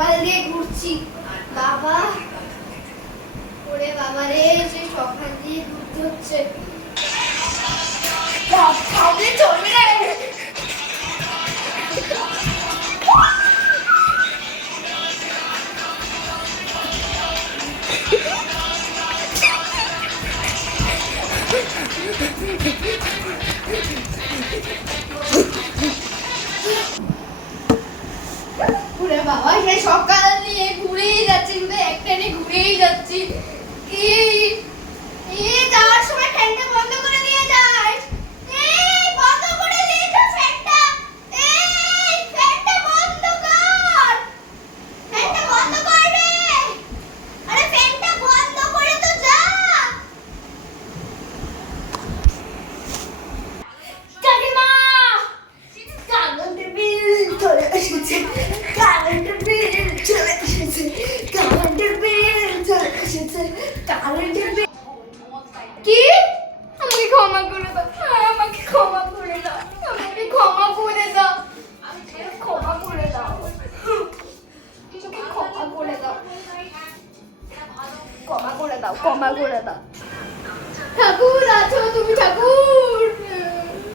সকাল দিয়ে ঘুরছি বাবা, ওরে বাবা রে, যে সকাল দিয়ে ঘুরতে হচ্ছে। চলবে না। ওরে বাবা, সে সকাল নিয়ে ঘুরেই যাচ্ছি, শুধু একটানে ঘুরেই যাচ্ছি। যাওয়ার সময় ফ্যানটা বন্ধ করে দিয়ে যাস। বন্ধ করে দে তো ফ্যানটা। ফ্যানটা বন্ধ কর। ফ্যানটা বন্ধ কর রে। আরে ফ্যানটা বন্ধ করে তো যা। কাকিমা, কারেন্টের বিল চলে এসেছে। কারেন্টের বিল চলে এসেছে। কারেন্টের বিল চলে এসেছে। কারেন্টের বিল। কি? আমাকে ক্ষমা করে দাও, আমাকে ক্ষমা করে দাও, আমাকে ক্ষমা করে দাও, ক্ষমা করে দাও, ক্ষমা করে দাও, ক্ষমা করে দাও, ক্ষমা করে দাও। ঠাকুর আছো তুমি? ঠাকুর